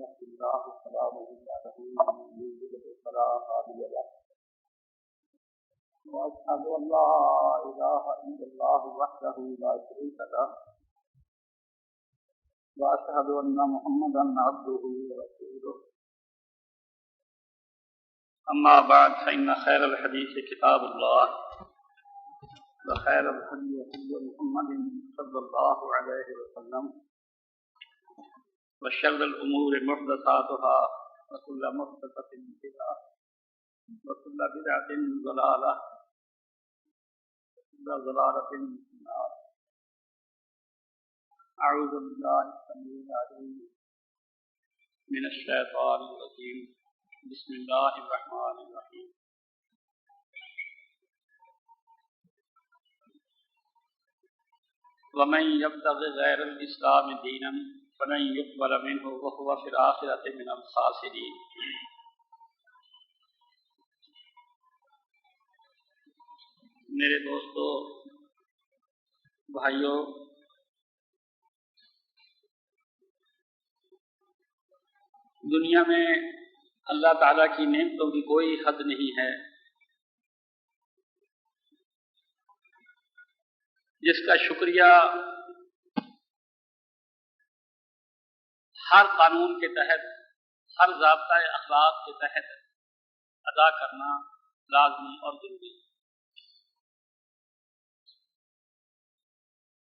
يهد الله فلا مضل له ومن يضلل فلا هادي له وأشهد أن لا إله إلا الله وحده لا شريك له وأشهد أن محمدا عبده ورسوله أما بعد فإن خير الحديث كتاب الله وخير الهدي هدي محمد صلى الله عليه وسلم وشر الأمور محدثاتها وكل محدثة بدعة وكل بدعة ضلالة وكل ضلالة في النار. أعوذ بالله السميع العليم من الشيطان الرجيم. بسم الله الرحمن الرحيم. ومن يبتغ غير الإسلام دينا فلن يقبل منه وهو في الآخرة من الخاسرين. میرے دوستو، بھائیوں، دنیا میں اللہ تعالیٰ کی نعمتوں کی کوئی حد نہیں ہے جس کا شکریہ ہر قانون کے تحت، ہر ضابطۂ اخلاق کے تحت ادا کرنا لازمی اور ضروری ہے.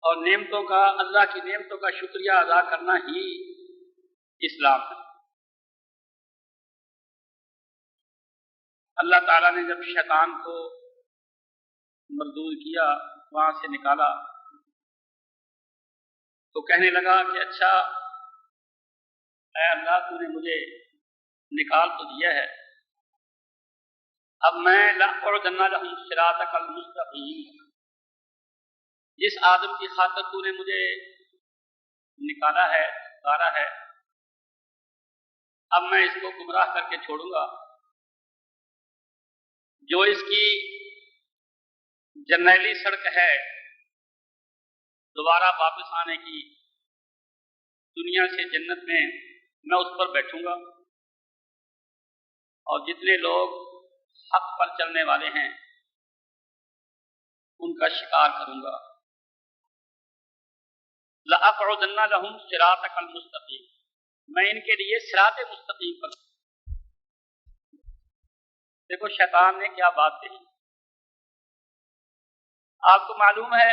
اور نعمتوں کا، اللہ کی نعمتوں کا شکریہ ادا کرنا ہی اسلام ہے. اللہ تعالیٰ نے جب شیطان کو مردود کیا، وہاں سے نکالا، تو کہنے لگا کہ اچھا اے اللہ، تو نے مجھے نکال تو دیا ہے، اب میں لأقعدن لهم صراطک المستقیم، جس آدم کی خاطر تو نے مجھے نکالا ہے، اتارا ہے، اب میں اس کو گمراہ کر کے چھوڑوں گا. جو اس کی جرنیلی سڑک ہے دوبارہ واپس آنے کی، دنیا سے جنت میں اس پر بیٹھوں گا، اور جتنے لوگ حق پر چلنے والے ہیں ان کا شکار کروں گا. لأقعدن لهم صراطک المستقیم، میں ان کے لیے صراط مستقیم پر. دیکھو شیطان نے کیا بات کہی. آپ کو معلوم ہے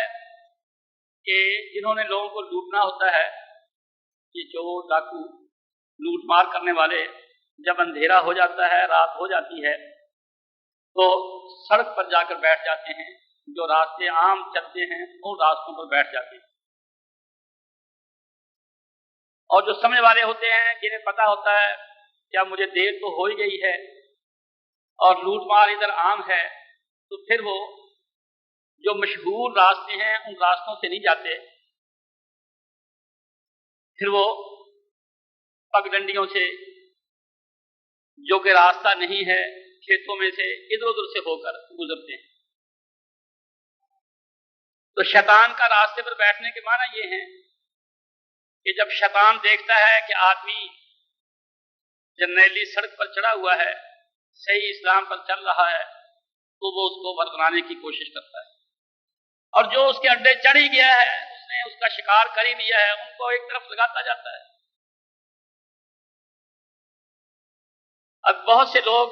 کہ جنہوں نے لوگوں کو لوٹنا ہوتا ہے، یہ چور ڈاکو لوٹ مار کرنے والے، جب اندھیرا ہو جاتا ہے، رات ہو جاتی ہے، تو سڑک پر جا کر بیٹھ جاتے ہیں. جو راستے عام چلتے ہیں ان راستوں پر بیٹھ جاتے ہیں، اور جو سمجھ والے ہوتے ہیں، جنہیں پتا ہوتا ہے کیا مجھے دیر تو ہو ہی گئی ہے اور لوٹ مار ادھر عام ہے، تو پھر وہ جو مشہور راستے ہیں ان راستوں سے نہیں جاتے، پھر وہ پگڈنڈیوں سے، جو کہ راستہ نہیں ہے، کھیتوں میں سے ادھر ادھر سے ہو کر گزرتے ہیں. تو شیطان کا راستے پر بیٹھنے کے معنی یہ ہیں کہ جب شیطان دیکھتا ہے کہ آدمی جرنیلی سڑک پر چڑھا ہوا ہے، صحیح اسلام پر چل رہا ہے، تو وہ اس کو ورگلانے کی کوشش کرتا ہے. اور جو اس کے اڈے چڑھ ہی گیا ہے، اس نے اس کا شکار کر ہی لیا ہے، ان کو ایک طرف لگاتا جاتا ہے. اب بہت سے لوگ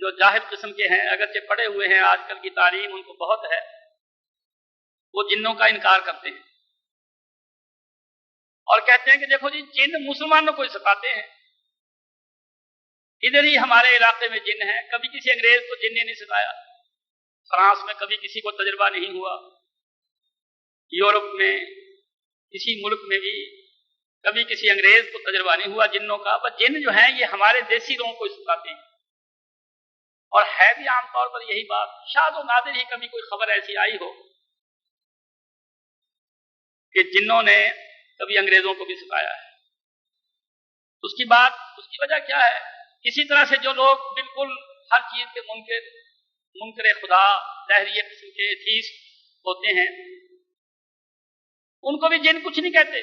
جو جاہل قسم کے ہیں، اگرچہ پڑھے ہوئے ہیں، آج کل کی تعلیم ان کو بہت ہے، وہ جنوں کا انکار کرتے ہیں اور کہتے ہیں کہ دیکھو جی، جن مسلمانوں کو ستاتے ہیں. ادھر ہی ہمارے علاقے میں جن ہیں، کبھی کسی انگریز کو جن نے نہیں ستایا، فرانس میں کبھی کسی کو تجربہ نہیں ہوا، یورپ میں کسی ملک میں بھی کبھی کسی انگریز کو تجربہ نہیں ہوا جنوں کا. بس جن جو ہیں یہ ہمارے دیسی لوگوں کو ستاتے ہیں، اور ہے بھی عام طور پر یہی بات. شاید و نادر ہی کبھی کوئی خبر ایسی آئی ہو کہ جنوں نے کبھی انگریزوں کو بھی ستایا ہے. اس کی وجہ کیا ہے؟ کسی طرح سے جو لوگ بالکل ہر چیز کے منکر خدا، دہریہ قسم کے ایتھیسٹ ہوتے ہیں، ان کو بھی جن کچھ نہیں کہتے،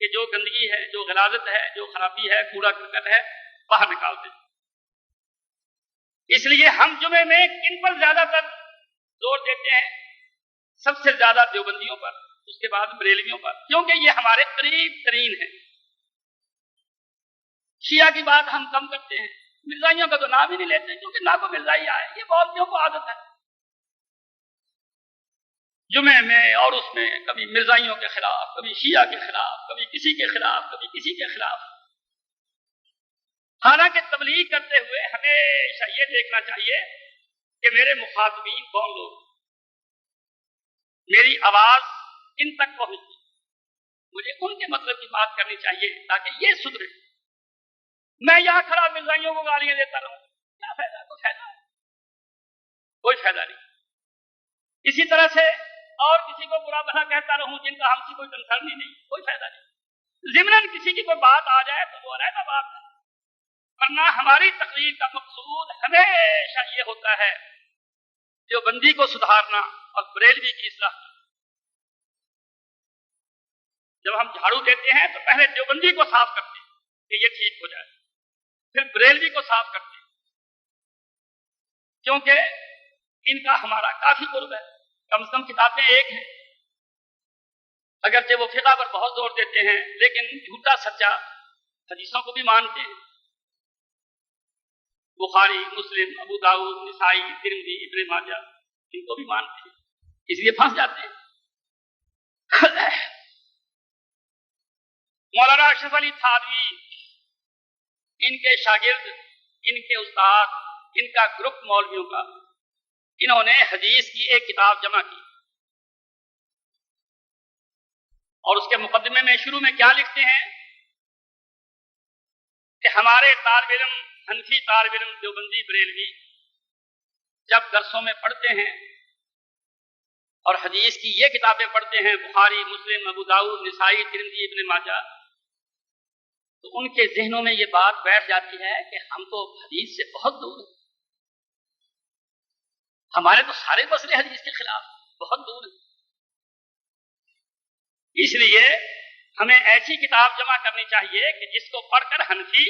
کہ جو گندگی ہے، جو غلاظت ہے، جو خرابی ہے، کوڑا کرکٹ ہے، باہر نکال دیں۔ اس لیے ہم جمعے میں کن پر زیادہ تر زور دیتے ہیں؟ سب سے زیادہ دیوبندیوں پر، اس کے بعد بریلویوں پر، کیونکہ یہ ہمارے قریب ترین ہیں۔ شیعہ کی بات ہم کم کرتے ہیں، مرزائیوں کا تو نام ہی نہیں لیتے، کیونکہ نہ کو مرزائی آئے، یہ بولتیوں کو عادت ہے۔ جمعے میں اور اس میں کبھی مرزائیوں کے خلاف، کبھی شیعہ کے خلاف، کبھی کسی کے خلاف، کبھی کسی کے خلاف۔ حالانکہ تبلیغ کرتے ہوئے ہمیشہ یہ دیکھنا چاہیے کہ میرے مخاطبین کون لوگ، میری آواز کن تک پہنچتی، مجھے ان کے مطلب کی بات کرنی چاہیے تاکہ یہ سدھرے۔ میں یہاں کھڑا مرزائیوں کو گالیاں دیتا رہوں، کیا فائدہ؟ کوئی فائدہ نہیں، کوئی فائدہ نہیں۔ اسی طرح سے اور کسی کو برا بھلا کہتا رہوں جن کا ہم سے کوئی کنسرن ہی نہیں، کوئی فائدہ نہیں۔ ضمناً کسی کی کوئی بات آ جائے تو وہ علیحدہ بات ہے، ورنہ ہماری تقریر کا مقصود ہمیشہ یہ ہوتا ہے دیوبندی کو سدھارنا اور بریلوی کی اصلاح۔ جب ہم جھاڑو دیتے ہیں تو پہلے دیوبندی کو صاف کرتے ہیں کہ یہ ٹھیک ہو جائے، پھر بریلوی کو صاف کرتے ہیں، کیونکہ ان کا ہمارا کافی قرب ہے، کم سے کم کتابیں ایک ہیں۔ اگرچہ وہ فقہ پر بہت زور دیتے ہیں لیکن جھوٹا سچا حدیثوں کو بھی مانتے ہیں، بخاری، مسلم، ابو داؤد، نسائی، ترمذی، ابن ماجہ، ان کو بھی مانتے ہیں، اس لیے پھنس جاتے ہیں۔ مولانا اشرف علی تھانوی، ان کے شاگرد، ان کے استاد، ان کا گروپ مولویوں کا، انہوں نے حدیث کی ایک کتاب جمع کی اور اس کے مقدمے میں شروع میں کیا لکھتے ہیں کہ ہمارے طالب علم، حنفی طالب علم دیوبندی بریلوی جب درسوں میں پڑھتے ہیں اور حدیث کی یہ کتابیں پڑھتے ہیں، بخاری، مسلم، ابو داؤد، نسائی، ترمذی، ابن ماجہ، تو ان کے ذہنوں میں یہ بات بیٹھ جاتی ہے کہ ہم تو حدیث سے بہت دور ہیں، ہمارے تو سارے مسئلے حدیث کے خلاف بہت دور ہیں۔ اس لیے ہمیں ایسی کتاب جمع کرنی چاہیے کہ جس کو پڑھ کر حنفی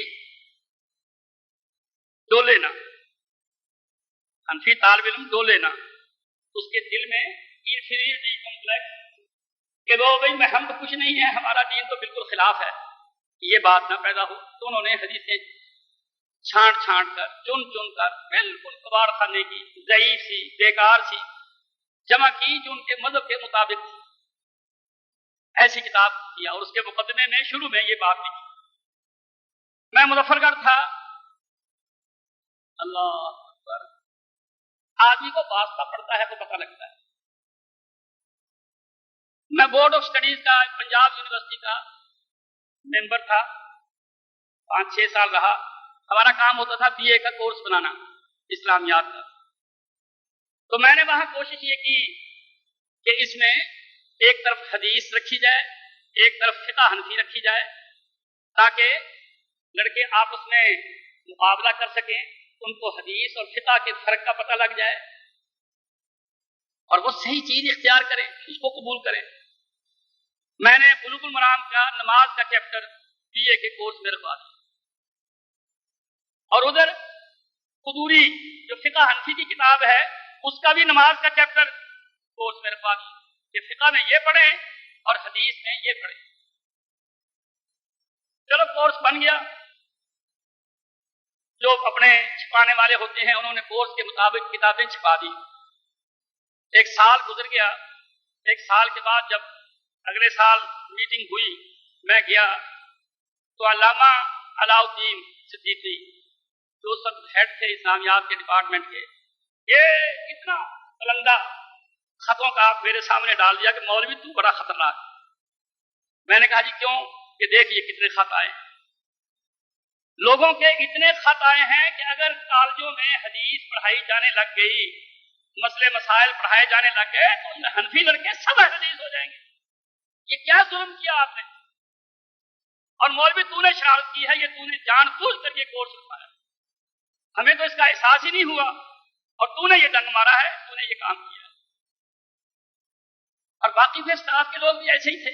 ڈولے نہ، حنفی طالب علم ڈولے نہ، اس کے دل میں انفیریٹی کمپلیکس کہ وہ بھائی میں ہم تو کچھ نہیں ہے، ہمارا دین تو بالکل خلاف ہے، یہ بات نہ پیدا ہو۔ تو انہوں نے حدیثیں چھانٹ چھانٹ کر، چن چن کر، بالکل کباڑ خانے کی ضعیف سی، بیکار سی جمع کی جو ان کے مذہب کے مطابق تھی۔ ایسی کتاب کیا اور اس کے مقدمے میں شروع میں یہ بات لکھی۔ میں مظفر گڑھ تھا، اللہ اکبر، آدمی کو واسطہ پڑتا ہے تو پتہ لگتا ہے۔ میں بورڈ آف اسٹڈیز کا پنجاب یونیورسٹی کا ممبر تھا، 5-6 سال رہا۔ ہمارا کام ہوتا تھا BA کا کورس بنانا اسلامیات کا۔ تو میں نے وہاں کوشش یہ کی کہ اس میں ایک طرف حدیث رکھی جائے، ایک طرف فقہ حنفی رکھی جائے، تاکہ لڑکے آپس میں مقابلہ کر سکیں، ان کو حدیث اور فقہ کے فرق کا پتہ لگ جائے اور وہ صحیح چیز اختیار کریں، اس کو قبول کریں۔ میں نے بلوغ المرام کا نماز کا چیپٹر BA کے کورس میں رکھوا دیا اور ادھر قدوری جو فقہ حنفی کی کتاب ہے اس کا بھی نماز کا چیپٹر کورس میں رکھوا دیا کہ فقہ میں یہ پڑھیں اور حدیث میں یہ پڑھیں۔ چلو کورس بن گیا، جو اپنے چھپانے والے ہوتے ہیں انہوں نے کورس کے مطابق کتابیں چھپا دی۔ 1 سال گزر گیا، 1 سال کے بعد جب اگلے سال میٹنگ ہوئی، میں گیا تو علامہ علاء الدین صدیقی جو سب ہیڈ تھے اسلامیات کے ڈپارٹمنٹ کے، یہ اتنا بلندہ خطوں کا میرے سامنے ڈال دیا کہ مولوی تو بڑا خطرناک۔ میں نے کہا جی کیوں؟ کہ دیکھیے کتنے خط آئے، لوگوں کے اتنے خط آئے ہیں کہ اگر کالجوں میں حدیث پڑھائی جانے لگ گئی، مسئلے مسائل پڑھائے جانے لگ گئے تو حنفی لڑکے سب حدیث ہو جائیں گے۔ یہ کیا ظلم کیا آپ نے؟ اور مولوی تو نے شرارت کی ہے، یہ تو نے جان بوجھ کر یہ کورس رکھوایا، ہمیں تو اس کا احساس ہی نہیں ہوا اور تو نے یہ ڈنگ مارا ہے، تو نے یہ کام کیا۔ اور باقی کے اسٹاف کے لوگ بھی ایسے ہی تھے۔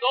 2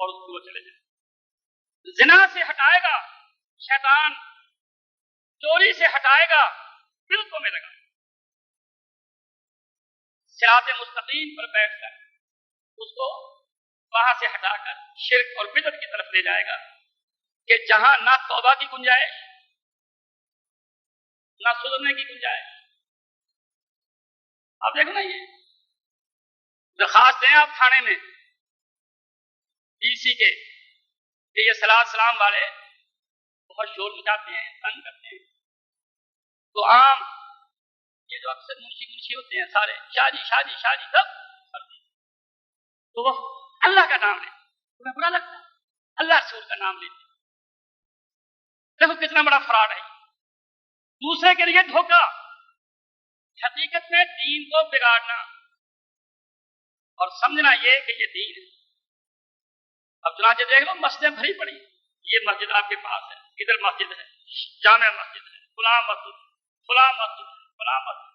اور اس کو چلے جائیں. زنا سے ہٹائے گا شیطان, چوری سے ہٹائے گا دلوں میں لگا, صراط مستقیم پر بیٹھ کر اس کو وہاں سے ہٹا کر شرک اور بدعت کی طرف لے جائے گا کہ جہاں نہ توبہ کی گنجائش نہ سدھرنے کی گنجائش. آپ دیکھو نا, یہ درخواست دیں آپ تھانے میں DC کے کہ یہ صلاۃ سلام والے بہت شور مچاتے ہیں, تنگ کرتے ہیں. تو عام یہ جو اکثر منشی ہوتے ہیں سارے شادی شادی شادی سب کرتے ہیں, تو وہ اللہ کا نام لیتے, تمہیں برا لگتا ہے, اللہ رسول کا نام لیتے. دیکھو کتنا بڑا فراڈ ہے. دوسرے کے لیے دھوکہ, حقیقت میں دین کو بگاڑنا اور سمجھنا یہ کہ یہ دین ہے. اب چنانچہ دیکھ لو مسجدیں بھری پڑی, یہ مسجد آپ کے پاس ہے, ادھر مسجد ہے, جامع مسجد ہے, فلاں مسجد, فلاں مسجد, فلاں مسجد,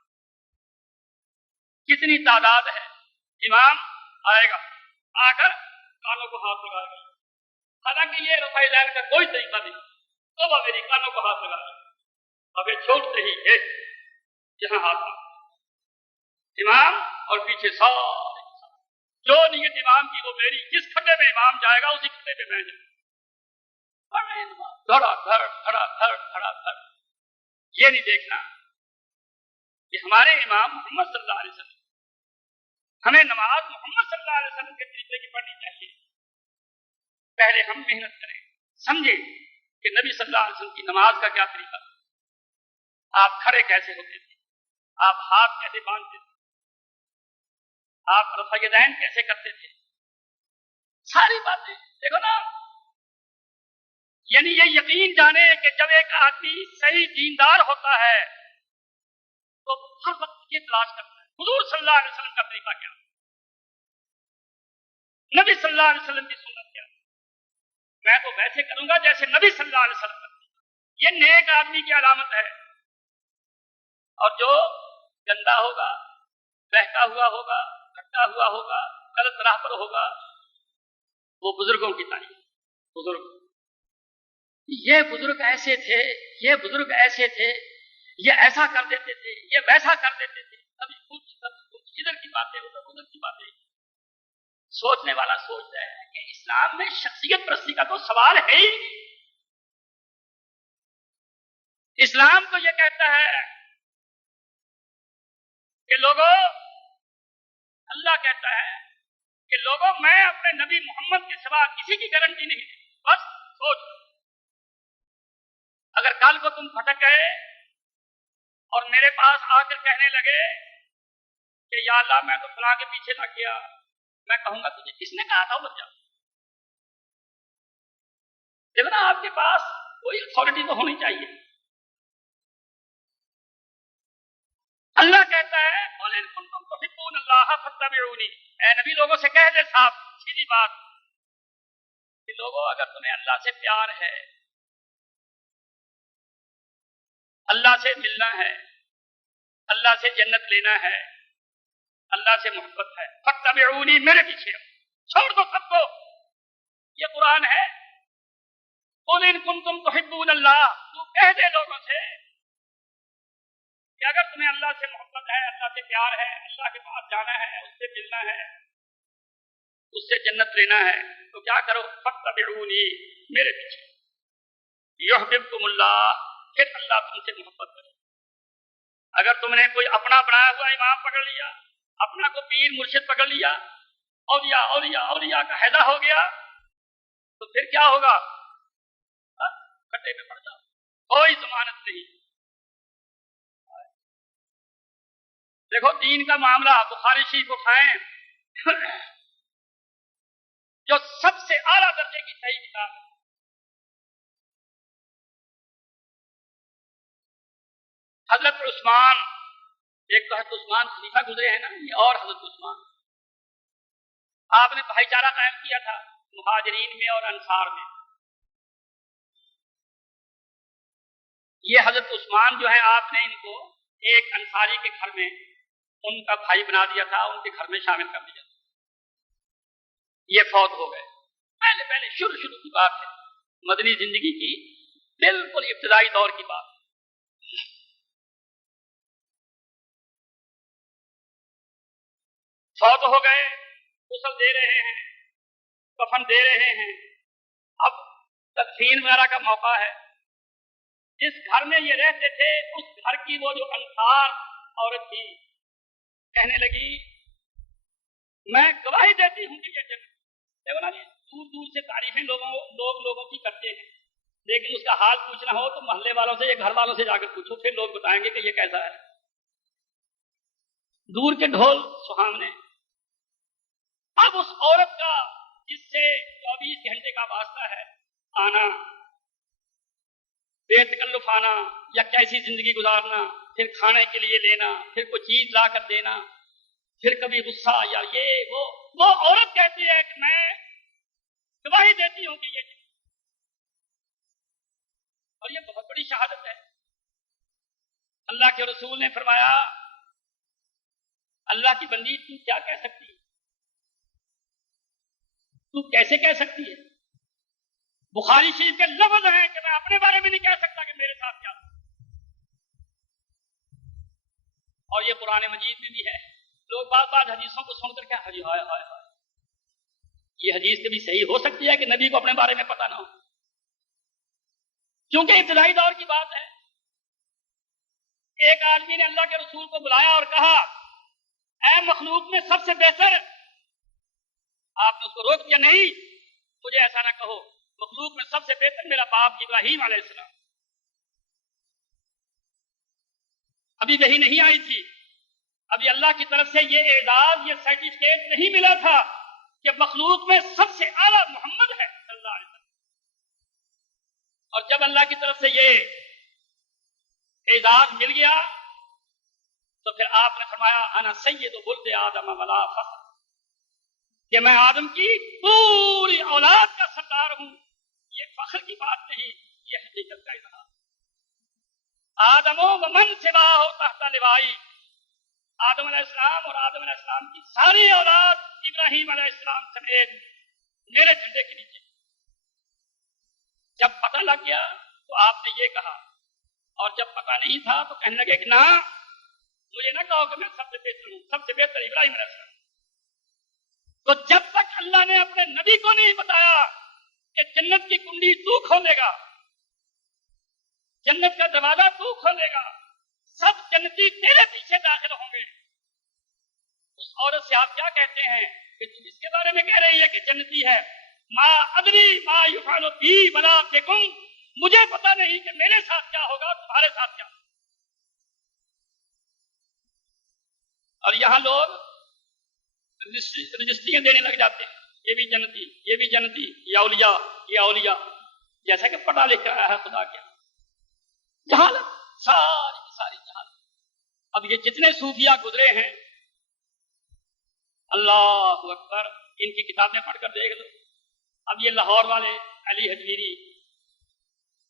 کتنی تعداد ہے. امام آئے گا, آ کر کانوں کو ہاتھ لگائے گا, حالانکہ یہ رفع دین کا کوئی طریقہ نہیں. تو وہ میری کانوں کو ہاتھ لگائے گا, اب یہ چھوٹتے ہی ہے یہاں ہاتھ لگا امام اور پیچھے سارے جو نیت امام کی وہ میری. جس کھڈے میں امام جائے گا اسی کھڈے میں میں جاؤں. دھڑا دھڑ دھڑا دھڑ دھڑا دھڑ. یہ نہیں دیکھنا کہ ہمارے امام محمد صلی اللہ علیہ وسلم, ہمیں نماز محمد صلی اللہ علیہ وسلم کے طریقے کی پڑھنی چاہیے. پہلے ہم محنت کریں, سمجھیں کہ نبی صلی اللہ علیہ وسلم کی نماز کا کیا طریقہ تھا, آپ کھڑے کیسے ہوتے تھے, آپ ہاتھ کیسے باندھتے تھے, آپ رفع یدین کیسے کرتے تھے, ساری باتیں دیکھو نا. یعنی یہ یقین جانے کہ جب ایک آدمی صحیح دیندار ہوتا ہے تو ہر وقت یہ تلاش کرتا ہے حضور صلی اللہ علیہ وسلم کا طریقہ کیا, نبی صلی اللہ علیہ وسلم کی سنت کیا. میں تو ویسے کروں گا جیسے نبی صلی اللہ علیہ وسلم کرتے. یہ نیک آدمی کی علامت ہے. اور جو گندا ہوگا, بہتا ہوا ہوگا, کٹا ہوا ہوگا, غلط راہ پر ہوگا, وہ بزرگوں کی تعریف. بزرگ, یہ بزرگ ایسے تھے, یہ بزرگ ایسے تھے, یہ ایسا کر دیتے تھے, یہ ویسا کر دیتے تھے, کبھی کچھ ادھر کی باتیں ادھر کی باتیں. سوچنے والا سوچتا ہے کہ اسلام میں شخصیت پرستی کا تو سوال ہے ہی نہیں. اسلام تو یہ کہتا ہے کہ لوگوں, اللہ کہتا ہے کہ لوگوں میں اپنے نبی محمد کے سوا کسی کی گارنٹی نہیں. بس سوچ, اگر کل کو تم بھٹک گئے اور میرے پاس آ کر کہنے لگے کہ یا اللہ میں تو فلاں کے پیچھے لگ گیا, میں کہوں گا تجھے کس نے کہا تھا بچہ. دیکھو نا, آپ کے پاس کوئی اتھارٹی تو ہونی چاہیے. اللہ کہتا ہے قُلْ إِن كُنتُمْ تُحِبُّونَ اللَّهَ فَاتَّبِعُونِي, اے نبی لوگوں سے کہہ دے صاحب سیدھی بات کہ لوگوں اگر تمہیں اللہ سے پیار ہے, اللہ سے ملنا ہے, اللہ سے جنت لینا ہے, اللہ سے محبت ہے, فَاتَّبِعُونِي, میرے پیچھے چھوڑ دو سب کو. یہ قرآن ہے. قُلْ إِن كُنتُمْ تُحِبُّونَ اللَّهَ, تو کہہ دے لوگوں سے کہ اگر تمہیں اللہ سے محبت ہے, اللہ سے پیار ہے, اللہ کے پاس جانا ہے, اس سے ملنا ہے, اس سے جنت لینا ہے, تو کیا کرو, فَاتَّبِعُونِي, میرے پیچھے. یُحْبِبْکُمُ اللَّهُ, پھر اللہ تم سے محبت کرے. اگر تم نے کوئی اپنا بنایا ہوا امام پکڑ لیا, اپنا کو پیر مرشد پکڑ لیا, اولیاء اولیاء اولیاء کا حیدہ ہو گیا, تو پھر کیا ہوگا, کھڈے میں پڑ جاؤ, کوئی ضمانت نہیں. دیکھو دین کا معاملہ, بخاری شریف اٹھائیں جو سب سے اعلیٰ درجے کی صحیح کتاب ہے. حضرت عثمان, ایک تو حضرت عثمان خلیفہ گزرے ہیں نا, یہ اور حضرت عثمان, آپ نے بھائی چارہ قائم کیا تھا مہاجرین میں اور انصار میں. یہ حضرت عثمان جو ہے, آپ نے ان کو ایک انصاری کے گھر میں ان کا بھائی بنا دیا تھا, ان کے گھر میں شامل کر دیا. یہ فوت ہو گئے. پہلے پہلے شروع کی بات ہے، مدنی زندگی کی بالکل ابتدائی دور کی بات۔ فوت ہو گئے، غسل دے رہے ہیں، کفن دے رہے ہیں، اب تدفین وغیرہ کا موقع ہے۔ جس گھر میں یہ رہتے تھے اس گھر کی وہ جو انصار عورت تھی کہنے لگی میں گواہی دیتی ہوں کہ یہ جنت۔ دیکھو نا، دور دور سے تعریفیں لوگوں کی کرتے ہیں، لیکن اس کا حال پوچھنا ہو تو محلے والوں سے یا گھر والوں سے جا کر پوچھو، پھر لوگ بتائیں گے کہ یہ کیسا ہے۔ دور کے ڈھول سہامنے۔ اب اس عورت کا جس سے 24 گھنٹے کا واسطہ ہے، آنا، بے تکلف آنا یا کیسی زندگی گزارنا، پھر کھانے کے لیے لینا، پھر کوئی چیز لا کر دینا، پھر کبھی غصہ یا یہ وہ عورت کہتی ہے کہ میں گواہی دیتی ہوں کہ یہ، اور یہ بہت بڑی شہادت ہے۔ اللہ کے رسول نے فرمایا اللہ کی بندی تو کیا کہہ سکتی ہے، تو کیسے کہہ سکتی ہے؟ بخاری شریف کے لفظ ہیں کہ میں اپنے بارے میں نہیں کہہ سکتا کہ میرے ساتھ کیا، اور یہ قرآن مجید میں بھی ہے۔ لوگ بعض حدیثوں کو سن کر کیا ہائے ہائے ہائے، یہ حدیث کبھی صحیح ہو سکتی ہے کہ نبی کو اپنے بارے میں پتہ نہ ہو؟ کیونکہ ابتدائی دور کی بات ہے۔ ایک آدمی نے اللہ کے رسول کو بلایا اور کہا اے مخلوق میں سب سے بہتر، آپ نے اس کو روک دیا، نہیں مجھے ایسا نہ کہو، مخلوق میں سب سے بہتر میرا باپ ابراہیم علیہ السلام۔ ابھی وحی نہیں آئی تھی، ابھی اللہ کی طرف سے یہ اعزاز، یہ سرٹیفکیٹ نہیں ملا تھا کہ مخلوق میں سب سے اعلیٰ محمد ہے صلی اللہ علیہ وسلم۔ اور جب اللہ کی طرف سے یہ اعزاز مل گیا تو پھر آپ نے فرمایا انا سید ولد آدم ولا فخر، کہ میں آدم کی پوری اولاد کا سردار ہوں۔ یہ فخر کی بات نہیں، یہ حقیقت کا اظہار۔ آدم و من سواہ تحت لوائی، آدم علیہ السلام اور آدم علیہ السلام کی ساری اولاد ابراہیم علیہ السلام سمیت میرے جھنڈے کے نیچے۔ جب پتہ لگ گیا تو آپ نے یہ کہا، اور جب پتہ نہیں تھا تو کہنے لگے کہ نہ، مجھے نہ کہو کہ میں سب سے بہتر ہوں، سب سے بہتر ابراہیم علیہ السلام۔ تو جب تک اللہ نے اپنے نبی کو نہیں بتایا کہ جنت کی کنڈی تو کھولے گا، جنت کا دروازہ تو کھولے گا، سب جنتی تیرے پیچھے داخل ہوں گے، اس عورت سے آپ کیا کہتے ہیں کہ تم اس کے بارے میں کہہ رہی ہے کہ جنتی ہے؟ ما ادری ما یفعل بی ولا بکم، مجھے پتا نہیں کہ میرے ساتھ کیا ہوگا، تمہارے ساتھ کیا ہوگا۔ اور یہاں لوگ رجسٹریاں دینے لگ جاتے ہیں، یہ بھی جنتی، یہ بھی جنتی، یہ اولیاء، یہ اولیاء، جیسا کہ پڑھا لکھا ہے خدا کیا۔ جہالت، ساری جہالت۔ اب یہ جتنے صوفیاء گزرے ہیں، اللہ اکبر، ان کی کتابیں پڑھ کر دیکھ لو۔ اب یہ لاہور والے علی حجویری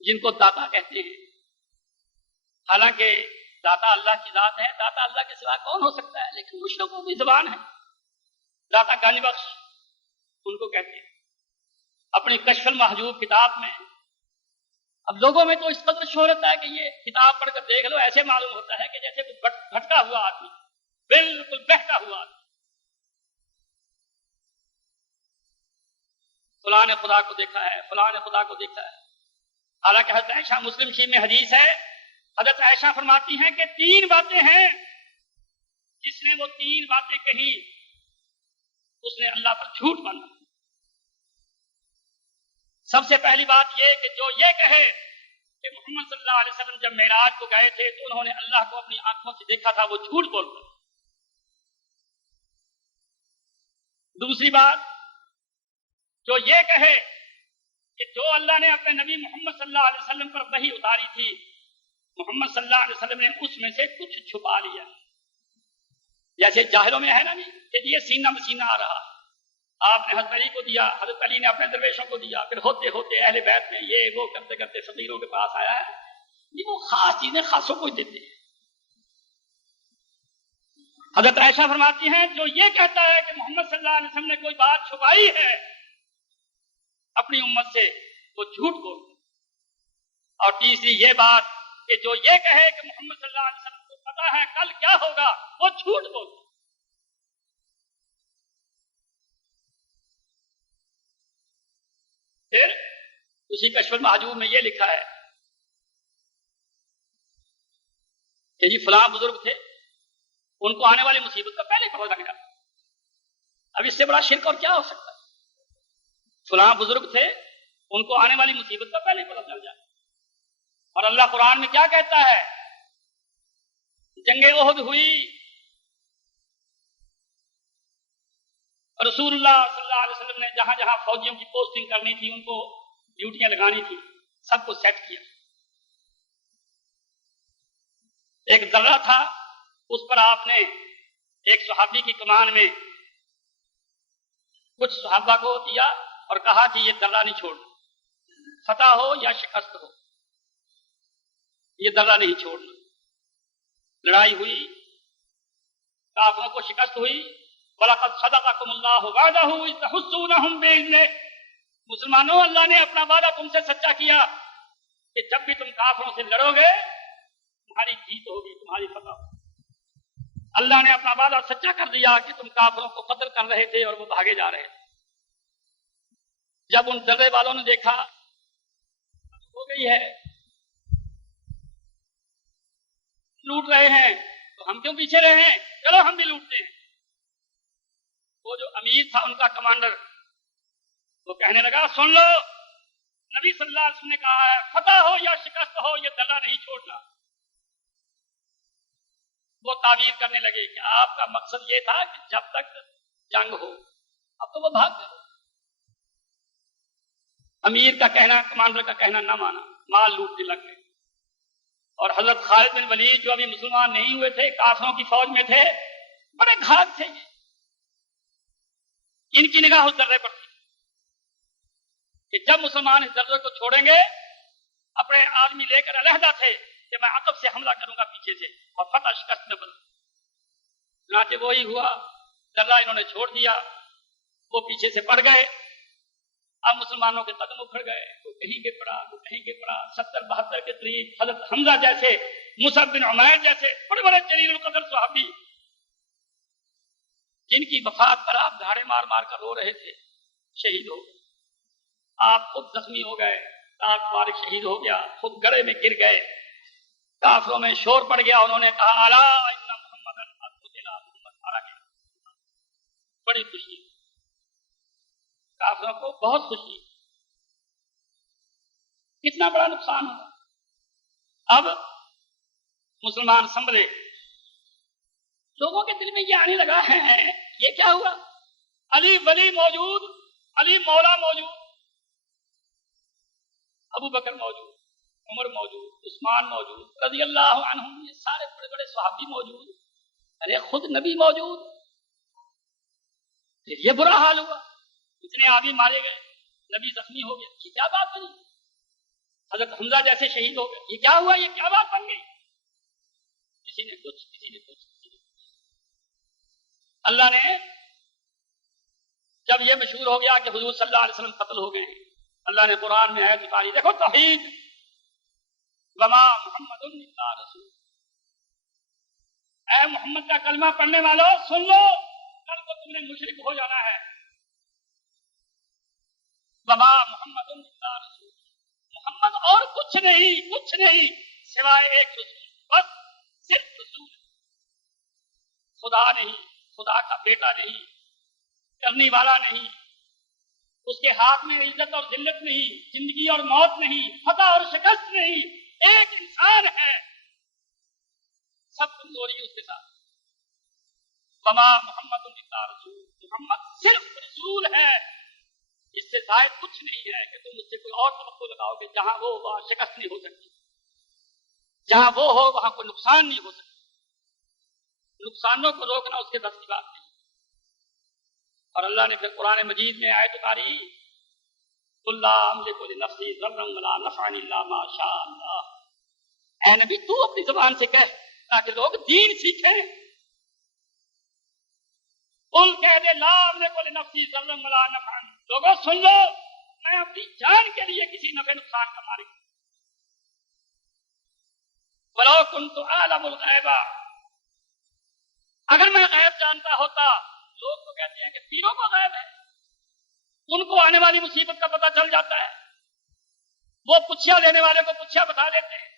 جن کو داتا کہتے ہیں، حالانکہ داتا اللہ کی ذات ہے، داتا اللہ کے سوا کون ہو سکتا ہے، لیکن مشرکوں کی زبان ہے۔ داتا گنج بخش ان کو کہتے ہیں، اپنی کشف المحجوب کتاب میں۔ اب لوگوں میں تو اس قدر شہرت ہے کہ یہ کتاب پڑھ کر دیکھ لو، ایسے معلوم ہوتا ہے کہ جیسے کوئی بھٹکا ہوا آدمی، بالکل بہکا ہوا آدمی۔ فلاں نے خدا کو دیکھا ہے، فلاں نے خدا کو دیکھا ہے۔ حالانکہ حضرت عائشہ، مسلم شریف میں حدیث ہے، حضرت عائشہ فرماتی ہیں کہ 3 باتیں ہیں، جس نے وہ 3 باتیں کہی اس نے اللہ پر جھوٹ باندھا۔ سب سے پہلی بات یہ کہ جو یہ کہے کہ محمد صلی اللہ علیہ وسلم جب معراج کو گئے تھے تو انہوں نے اللہ کو اپنی آنکھوں سے دیکھا تھا، وہ جھوٹ بولتا۔ دوسری بات، جو یہ کہے کہ جو اللہ نے اپنے نبی محمد صلی اللہ علیہ وسلم پر وحی اتاری تھی، محمد صلی اللہ علیہ وسلم نے اس میں سے کچھ چھپا لیا، جیسے جاہلوں میں ہے نا نہیں کہ یہ سینہ مسینہ آ رہا، آپ نے حضرت علی کو دیا، حضرت علی نے اپنے درویشوں کو دیا، پھر ہوتے ہوتے اہل بیت میں یہ وہ کرتے کرتے فقیروں کے پاس آیا ہے۔ یہ وہ خاص چیزیں خاصوں کو دیتے ہیں۔ حضرت عائشہ فرماتی ہیں جو یہ کہتا ہے کہ محمد صلی اللہ علیہ وسلم نے کوئی بات چھپائی ہے اپنی امت سے وہ جھوٹ بولتے ہیں. اور تیسری یہ بات کہ جو یہ کہے کہ محمد صلی اللہ علیہ وسلم کو پتا ہے کل کیا ہوگا، وہ جھوٹ بولتے ہیں. پھر اسی کشف المحجوب میں یہ لکھا ہے کہ جی فلاں بزرگ تھے، ان کو آنے والی مصیبت کا پہلے پتہ لگ جاتا. اب اس سے بڑا شرک اور کیا ہو سکتا ہے؟ فلاں بزرگ تھے، ان کو آنے والی مصیبت کا پہلے پتہ چل جاتا. اور اللہ قرآن میں کیا کہتا ہے؟ جنگ احد ہوئی، رسول اللہ صلی اللہ علیہ وسلم نے جہاں جہاں فوجیوں کی پوسٹنگ کرنی تھی، ان کو ڈیوٹیاں لگانی تھی، سب کو سیٹ کیا. ایک درہ تھا، اس پر آپ نے ایک صحابی کی کمان میں کچھ صحابہ کو دیا اور کہا کہ یہ درہ نہیں چھوڑنا، فتح ہو یا شکست ہو، یہ درہ نہیں چھوڑنا. لڑائی ہوئی، کافروں کو شکست ہوئی. وَلَقَدْ صَدَقَكُمُ اللَّهُ وَعْدَهُ إِذْ تَحُسُّونَهُم بِإِذْنِهِ. مسلمانوں، اللہ نے اپنا وعدہ تم سے سچا کیا کہ جب بھی تم کافروں سے لڑو گے تمہاری جیت ہوگی، تمہاری فتح ہوگی. اللہ نے اپنا وعدہ سچا کر دیا کہ تم کافروں کو قتل کر رہے تھے اور وہ بھاگے جا رہے تھے. جب ان درے والوں نے دیکھا ہو گئی ہے، لوٹ رہے ہیں، تو ہم کیوں پیچھے رہے ہیں، چلو ہم بھی لوٹتے ہیں. وہ جو امیر تھا ان کا کمانڈر، وہ کہنے لگا سن لو، نبی صلی اللہ علیہ وسلم نے کہا ہے فتح ہو یا شکست ہو یہ درہ نہیں چھوڑنا. وہ تعبیر کرنے لگے کہ آپ کا مقصد یہ تھا کہ جب تک جنگ ہو. اب تو وہ بھاگ گئے. امیر کا کہنا، کمانڈر کا کہنا نہ مانا، مال لوٹنے لگ گئے. اور حضرت خالد بن ولید جو ابھی مسلمان نہیں ہوئے تھے، کافروں کی فوج میں تھے، بڑے گھاگ تھے. ان کی نگاہ اس درے پر تھی کہ جب مسلمان اس درے کو چھوڑیں گے، اپنے آدمی لے کر علیحدہ تھے کہ میں عقب سے حملہ کروں گا پیچھے سے اور فتح شکست میں بدل. چنانچہ وہی ہوا، درہ انہوں نے چھوڑ دیا، وہ پیچھے سے پڑ گئے. اب مسلمانوں کے قدم اکھڑ گئے، وہ کہیں کے پڑا، وہ کہیں کے پڑا. 70-72 کے قریب حضرت حمزہ جیسے، مصعب بن عمیر جیسے بڑے بڑے جلیل القدر صحابی، جن کی وفات پر آپ دھاڑے مار مار کر رو رہے تھے، شہید ہو گئے. آپ خود زخمی ہو گئے، آپ بارک شہید ہو گیا، خود گڑھے میں گر گئے. کافروں میں شور پڑ گیا، انہوں نے کہا الا ان محمدن قد قتل، محمد مارا گیا. بڑی خوشی، کافروں کو بہت خوشی. کتنا بڑا نقصان ہوا. اب مسلمان سنبھلے. لوگوں کے دل میں یہ آنے لگا ہے یہ کیا ہوا؟ علی ولی موجود، علی مولا موجود، ابو بکر موجود، عمر موجود، عثمان موجود رضی اللہ عنہم، یہ سارے بڑے بڑے صحابی موجود، ارے خود نبی موجود. پھر یہ برا حال ہوا، اتنے آدمی مارے گئے، نبی زخمی ہو گئے. یہ کیا بات بنی؟ حضرت حمزہ جیسے شہید ہو گئے. یہ کیا ہوا؟ یہ کیا بات بن گئی؟ کسی نے کچھ، کسی نے کچھ. اللہ نے جب یہ مشہور ہو گیا کہ حضور صلی اللہ علیہ وسلم قتل ہو گئے، اللہ نے قرآن میں آیت اتاری، دیکھو توحید، وما محمد الا رسول. اے محمد کا کلمہ پڑھنے والوں سن لو، کل کو تم نے مشرک ہو جانا ہے. وما محمد الا رسول، محمد اور کچھ نہیں، کچھ نہیں سوائے ایک رسول، بس صرف رسول. خدا نہیں، خدا کا بیٹا نہیں، کرنے والا نہیں، اس کے ہاتھ میں عزت اور ذلت نہیں، زندگی اور موت نہیں، فتح اور شکست نہیں، ایک انسان ہے، سب کمزوری اس کے ساتھ. وما محمد الا رسول، محمد صرف رسول ہے، اس سے زائد کچھ نہیں ہے کہ تم اس سے کوئی اور توقع لگاؤ گے. جہاں وہ ہو وہاں شکست نہیں ہو سکتی، جہاں وہ ہو وہاں کوئی نقصان نہیں ہو سکتا. نقصانوں کو روکنا اس کے بس کی بات نہیں. اور اللہ نے پھر قرآن مجید میں آیت اتاری، قل لا املک لنفسی ضرا ولا نفعا الا ما شاء اللہ. اے نبی تو اپنی زبان سے کہہ تاکہ لوگ دین سیکھیں. قل کہہ دے لا املک لنفسی ضرا ولا نفعا. لوگوں سن لو، میں اپنی جان کے لیے کسی نفع نقصان کا مالک ہوں. وَلَوْ كُنْتُ أَعْلَمُ الْغَيْبَ، اگر میں غیب جانتا ہوتا. لوگ تو کہتے ہیں کہ پیروں کو غیب ہے، ان کو آنے والی مصیبت کا پتہ چل جاتا ہے، وہ پچھیا لینے والے کو پچھیا بتا دیتے ہیں.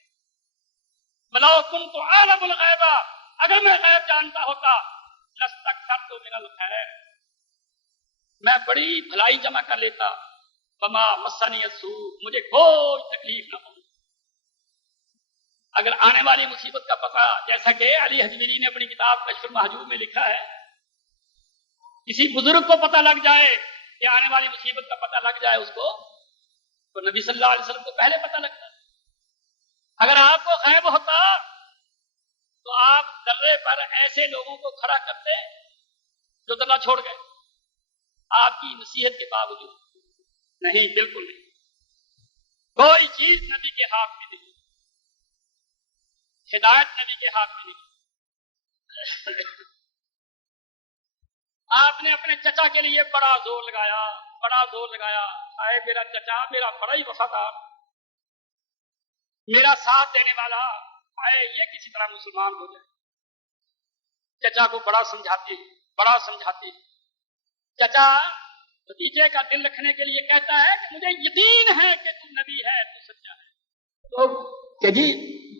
وَلَوْ كُنْتُ أَعْلَمُ الْغَيْبَ، اگر میں غیب جانتا ہوتا لَاسْتَكْثَرْتُ مِنَ الْخَيْرِ، میں بڑی بھلائی جمع کر لیتا. وَمَا مَسَّنِيَ السُّوءُ، مجھے کوئی تکلیف نہ ہو. اگر آنے والی مصیبت کا پتہ، جیسا کہ علی حجویری نے اپنی کتاب کشف المحجوب میں لکھا ہے، کسی بزرگ کو پتہ لگ جائے کہ آنے والی مصیبت کا پتہ لگ جائے اس کو، تو نبی صلی اللہ علیہ وسلم کو پہلے پتہ لگتا. اگر آپ کو غیب ہوتا تو آپ درے پر ایسے لوگوں کو کھڑا کرتے جو درہ چھوڑ گئے آپ کی نصیحت کے باوجود. نہیں، بالکل نہیں. کوئی چیز نبی کے ہاتھ میں نہیں، ہدایت نبی کے ہاتھ میں نہیں. آپ نے اپنے چچا کے لیے بڑا زور لگایا. آئے میرا چچا میرا بڑا ہی وفادار، میرا ساتھ دینے والا، آئے یہ کسی طرح مسلمان ہو جائے. چچا کو بڑا سمجھاتے. چچا بھتیجے کا دل رکھنے کے لیے کہتا ہے کہ مجھے یقین ہے کہ تو نبی ہے، تو سچا ہے. تو کہ جی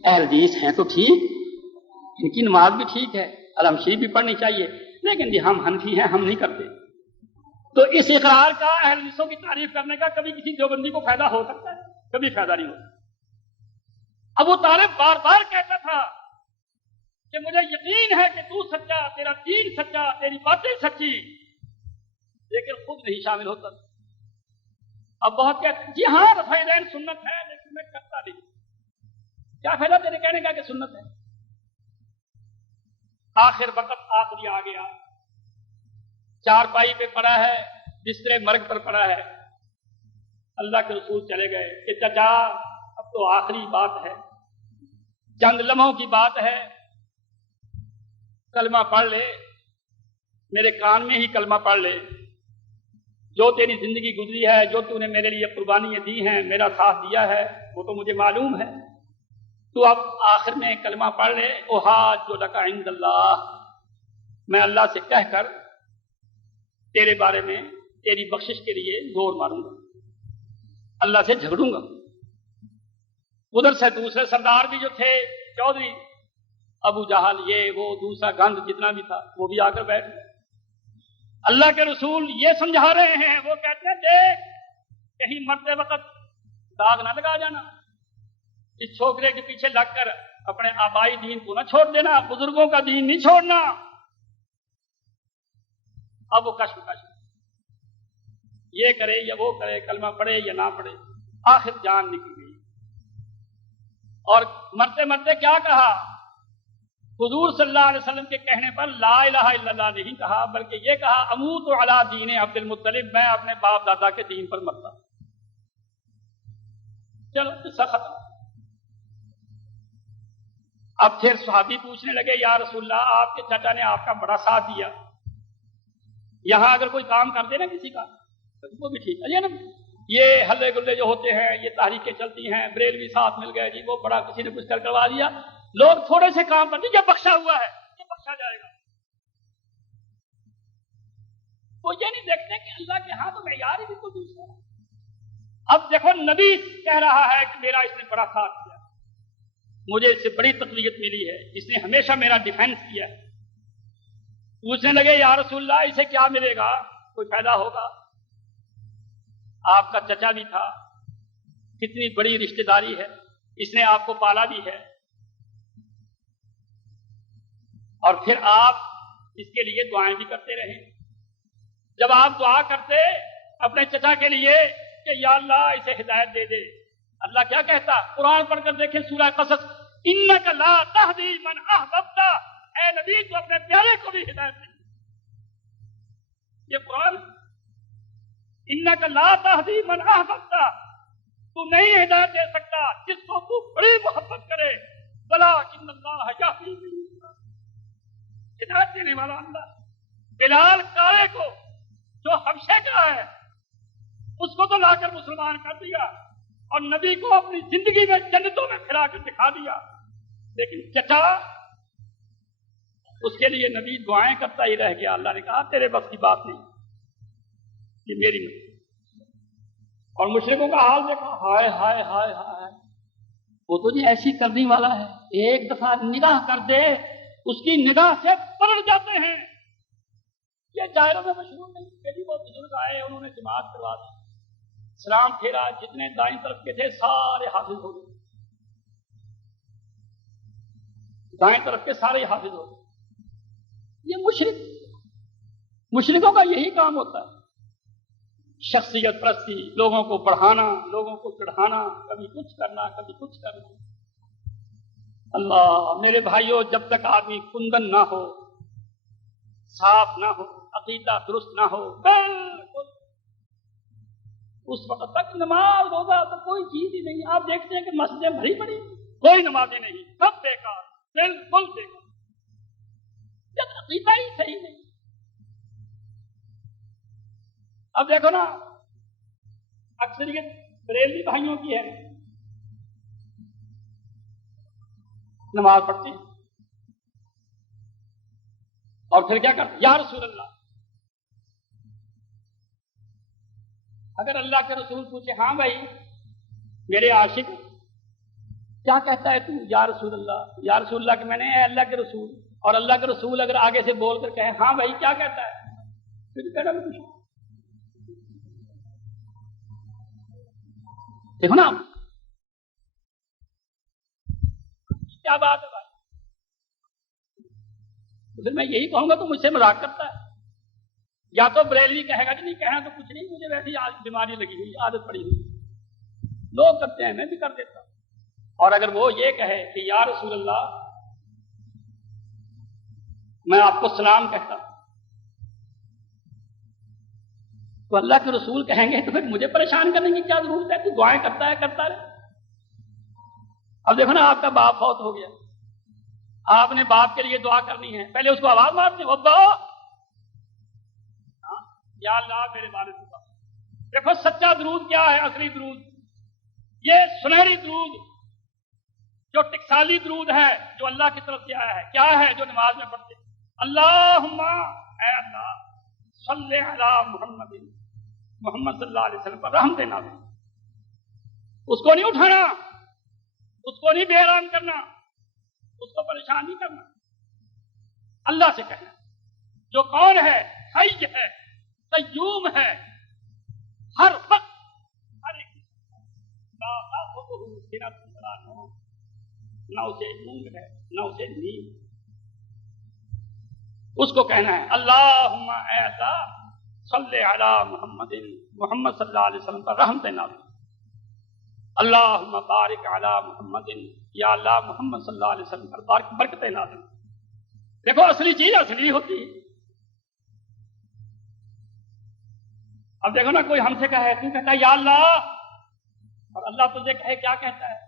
اہل حدیث ہیں تو ٹھیک، ان کی نماز بھی ٹھیک ہے، علم شریف بھی پڑھنی چاہیے، لیکن جی ہم حنفی ہیں، ہم نہیں کرتے. تو اس اقرار کا اہل حدیثوں کی تعریف کرنے کا کبھی کسی دیوبندی کو فائدہ ہو سکتا ہے؟ کبھی فائدہ نہیں ہوتا. ابو طالب بار بار کہتا تھا کہ مجھے یقین ہے کہ تو سچا، تیرا دین سچا، تیری باتیں سچی، لیکن خود نہیں شامل ہوتا. اب بہت کہتے ہیں جی ہاں رفع یدین سنت ہے، لیکن میں کرتا نہیں. کیا فائدہ تیرے کہنے کا کہ سنت ہے؟ آخر وقت آخری آ گیا، چارپائی پہ پڑا ہے، بستر مرگ پر پڑا ہے. اللہ کے رسول چلے گئے کہ چچا اب تو آخری بات ہے، چند لمحوں کی بات ہے، کلمہ پڑھ لے، میرے کان میں ہی کلمہ پڑھ لے. جو تیری زندگی گزری ہے، جو تو نے میرے لیے قربانیاں دی ہیں، میرا ساتھ دیا ہے، وہ تو مجھے معلوم ہے. تو اب آخر میں کلمہ پڑھ لے. احاج لک عند اللہ، میں اللہ سے کہہ کر تیرے بارے میں تیری بخشش کے لیے زور ماروں گا، اللہ سے جھگڑوں گا. ادھر سے دوسرے سردار بھی جو تھے، چودھری ابو جہل، یہ وہ دوسرا گند جتنا بھی تھا، وہ بھی آ کر بیٹھ گئے. اللہ کے رسول یہ سمجھا رہے ہیں، وہ کہتے ہیں دیکھ کہیں مرتے وقت داغ نہ لگا جانا، اس چھوکرے کے پیچھے لگ کر اپنے آبائی دین کو نہ چھوڑ دینا، بزرگوں کا دین نہیں چھوڑنا. اب وہ کشمکش یہ کرے یا وہ کرے، کلمہ پڑھے یا نہ پڑھے، آخر جان نکل گئی. اور مرتے مرتے کیا کہا؟ حضور صلی اللہ علیہ وسلم کے کہنے پر لا الہ الا اللہ نہیں کہا، بلکہ یہ کہا اموت علی دین عبد المطلب، میں اپنے باپ دادا کے دین پر مرتا. چلو قصہ ختم. اب پھر صحابی پوچھنے لگے یا رسول اللہ آپ کے چچا نے آپ کا بڑا ساتھ دیا، یہاں اگر کوئی کام کرتے نا کسی کا وہ بھی ٹھیک ہے نا، یہ ہلے گلے جو ہوتے ہیں، یہ تحریکیں چلتی ہیں، بریلوی ساتھ مل گئے جی، وہ بڑا کسی نے کچھ کر کروا دیا، لوگ تھوڑے سے کام پر یہ بخشا ہوا ہے، یہ بخشا جائے گا. وہ یہ نہیں دیکھتے کہ اللہ کے ہاں تو معیار ہی بالکل دوسرا ہے. اب دیکھو نبی کہہ رہا ہے کہ میرا اس نے بڑا ساتھ دیا، مجھے اس سے بڑی تقویت ملی ہے، اس نے ہمیشہ میرا ڈیفینس کیا ہے. پوچھنے لگے یا رسول اللہ اسے کیا ملے گا، کوئی فائدہ ہوگا؟ آپ کا چچا بھی تھا، کتنی بڑی رشتہ داری ہے، اس نے آپ کو پالا بھی ہے، اور پھر آپ اس کے لیے دعائیں بھی کرتے رہے. جب آپ دعا کرتے اپنے چچا کے لیے کہ یا اللہ اسے ہدایت دے دے، اللہ کیا کہتا؟ قرآن پڑھ کر دیکھیں سورہ قصص، انک لا تہدی من احببت، اے نبی تو اپنے پیارے کو بھی ہدایت دے. یہ قرآن، انک لا تہدی من احببت، تو نہیں ہدایت دے سکتا جس کو تو بڑی محبت کرے، ولکن اللہ یہدی من یشاء، ہدایت دینے والا اللہ. بلال کارے کو جو حبشے کا ہے اس کو تو لا کر مسلمان کر دیا اور نبی کو اپنی زندگی میں جنتوں میں پھرا کر دکھا دیا، لیکن چچا اس کے لیے نبی دعائیں کرتا ہی رہ گیا۔ اللہ نے کہا تیرے بس کی بات نہیں، یہ میری مت۔ اور مشرکوں کا حال دیکھا، ہائے ہائے ہائے ہائے، وہ تو جی ایسی کرنے والا ہے، ایک دفعہ نگاہ کر دے اس کی نگاہ سے پلٹ جاتے ہیں۔ یہ دائروں میں مشہور نہیں، پہلی وہ بزرگ آئے، انہوں نے جماعت کروا دی، سلام پھیرا، جتنے دائیں طرف کے تھے سارے حافظ ہو گئے، دائیں طرف کے سارے حافظ ہو گئے۔ یہ مشرکوں کا یہی کام ہوتا ہے، شخصیت پرستی، لوگوں کو بڑھانا، لوگوں کو چڑھانا، کبھی کچھ کرنا کبھی کچھ کرنا۔ اللہ میرے بھائیوں، جب تک آدمی کندن نہ ہو، صاف نہ ہو، عقیدہ درست نہ ہو، بالکل اس وقت تک نماز روزہ تو کوئی چیز ہی نہیں۔ آپ دیکھتے ہیں کہ مسجدیں بھری پڑی، کوئی نمازیں نہیں، سب بیکار، بالکل بیکار، جب عقیدہ ہی صحیح نہیں۔ اب دیکھو نا، اکثریت بریلوی بھائیوں کی ہے، نماز پڑھتی ہیں اور پھر کیا کرتے؟ یا رسول اللہ، اگر اللہ کے رسول پوچھے ہاں بھائی میرے عاشق کیا کہتا ہے تو؟ یا رسول اللہ کہ میں نے اے اللہ کے رسول، اور اللہ کے رسول اگر آگے سے بول کر کہے ہاں بھائی کیا کہتا ہے، پھر کہنا میں کچھ دیکھو نا کیا بات ہے بھائی، پھر میں یہی کہوں گا تو مجھ سے مذاق کرتا ہے۔ یا تو بریلوی کہے گا کہ نہیں کہنا تو کچھ نہیں، مجھے ویسے آج بیماری لگی ہوئی، عادت پڑی ہوئی، لوگ کرتے ہیں میں بھی کر دیتا ہوں۔ اور اگر وہ یہ کہے کہ یا رسول اللہ میں آپ کو سلام کہتا ہوں، تو اللہ کے رسول کہیں گے تو پھر مجھے پریشان کرنے کی کیا ضرورت ہے؟ تو دعائیں کرتا ہے کرتا رہے۔ اب دیکھو نا، آپ کا باپ فوت ہو گیا، آپ نے باپ کے لیے دعا کرنی ہے، پہلے اس کو آواز مارتے ہو یا اللہ میرے والد کو۔ دیکھو سچا درود کیا ہے، اصلی درود، یہ سنہری درود جو ٹکسالی درود ہے، جو اللہ کی طرف سے آیا ہے، کیا ہے جو نماز میں پڑھتے ہیں؟ اللہم اے اللہ صلی علی محمد، محمد صلی اللہ علیہ وسلم پر رحمت نازل۔ اس کو نہیں اٹھانا، اس کو نہیں بے اعلان کرنا، اس کو پریشان نہیں کرنا، اللہ سے کہنا جو کون ہے، حی ہے، قیوم ہے، ہر وقت ہر ایک لا تأخذہ سنۃ ولا نوم، نہ اسے اونگ ہے نہ اسے نیند۔ اس کو کہنا ہے اللہم اے اللہ صلی علی محمد، محمد صلی اللہ علیہ وسلم پر رحمت نازل۔ اللہم بارک علی محمد، یا اللہ محمد صلی اللہ علیہ وسلم پر برکت نازل۔ دیکھو اصلی چیز اصلی ہوتی ہے۔ اب دیکھو نا، کوئی ہم سے کہے، تو کہتا ہے یا اللہ، اور اللہ تجھے کہے کیا کہتا ہے؟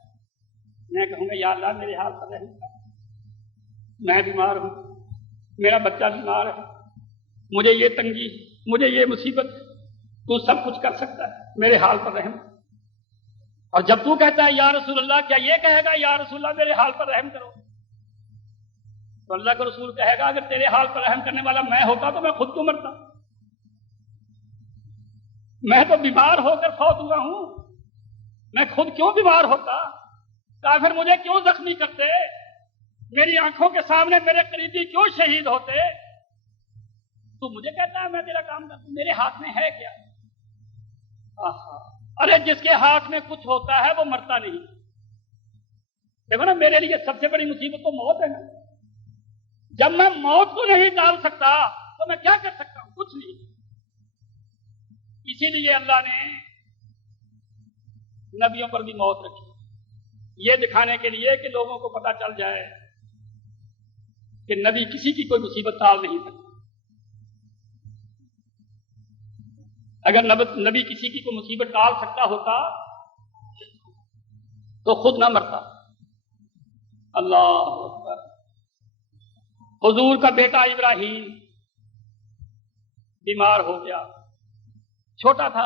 میں کہوں گا یا اللہ میرے حال پر رحم کر، میں بیمار ہوں، میرا بچہ بیمار ہے، مجھے یہ تنگی، مجھے یہ مصیبت، تو سب کچھ کر سکتا ہے، میرے حال پر رحم۔ اور جب تو کہتا ہے یا رسول اللہ، کیا یہ کہے گا یا رسول اللہ میرے حال پر رحم کرو؟ تو اللہ کا رسول کہے گا اگر تیرے حال پر رحم کرنے والا میں ہوتا تو میں خود کیوں مرتا؟ میں تو بیمار ہو کر فوت ہوا ہوں، میں خود کیوں بیمار ہوتا؟ کافر مجھے کیوں زخمی کرتے؟ میری آنکھوں کے سامنے میرے قریبی کیوں شہید ہوتے؟ تو مجھے کہتا ہے میں تیرا کام کرتا ہوں، میرے ہاتھ میں ہے کیا؟ ارے جس کے ہاتھ میں کچھ ہوتا ہے وہ مرتا نہیں۔ دیکھو نا، میرے لیے سب سے بڑی مصیبت تو موت ہے نا۔ جب میں موت کو نہیں ٹال سکتا تو میں کیا کر سکتا ہوں؟ کچھ نہیں۔ اسی لیے اللہ نے نبیوں پر بھی موت رکھی، یہ دکھانے کے لیے کہ لوگوں کو پتہ چل جائے کہ نبی کسی کی کوئی مصیبت ٹال نہیں سکتا۔ اگر نبی کسی کی کوئی مصیبت ٹال سکتا ہوتا تو خود نہ مرتا۔ اللہ اکبر۔ حضور کا بیٹا ابراہیم بیمار ہو گیا، چھوٹا تھا،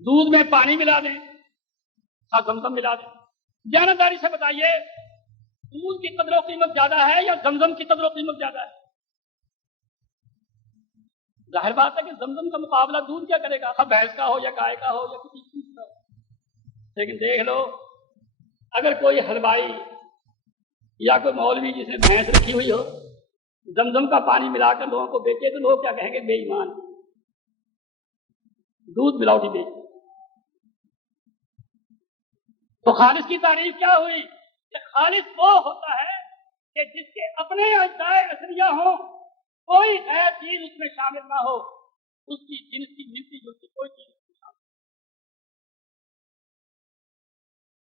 دودھ میں پانی ملا دیں، زمزم ملا دیں، دیانتداری سے بتائیے دودھ کی قدر و قیمت زیادہ ہے یا زمزم کی قدر و قیمت زیادہ ہے؟ ظاہر بات ہے کہ زمزم کا مقابلہ دودھ کیا کرے گا، بھینس کا ہو یا گائے کا ہو یا کسی چیز کا ہو۔ لیکن دیکھ لو اگر کوئی حلوائی یا کوئی مولوی جس نے بھینس رکھی ہوئی ہو زمزم کا پانی ملا کر لوگوں کو بیچے تو لوگ کیا کہیں گے؟ بے ایمان، دودھ ملاوٹی بیچ۔ تو خالص کی تعریف کیا ہوئی کہ خالص وہ ہوتا ہے کہ جس کے اپنے اجزاء اصلیہ ہوں، کوئی غیر چیز اس میں شامل نہ ہو، اس کی جنس کی ملتی جلتی کوئی چیز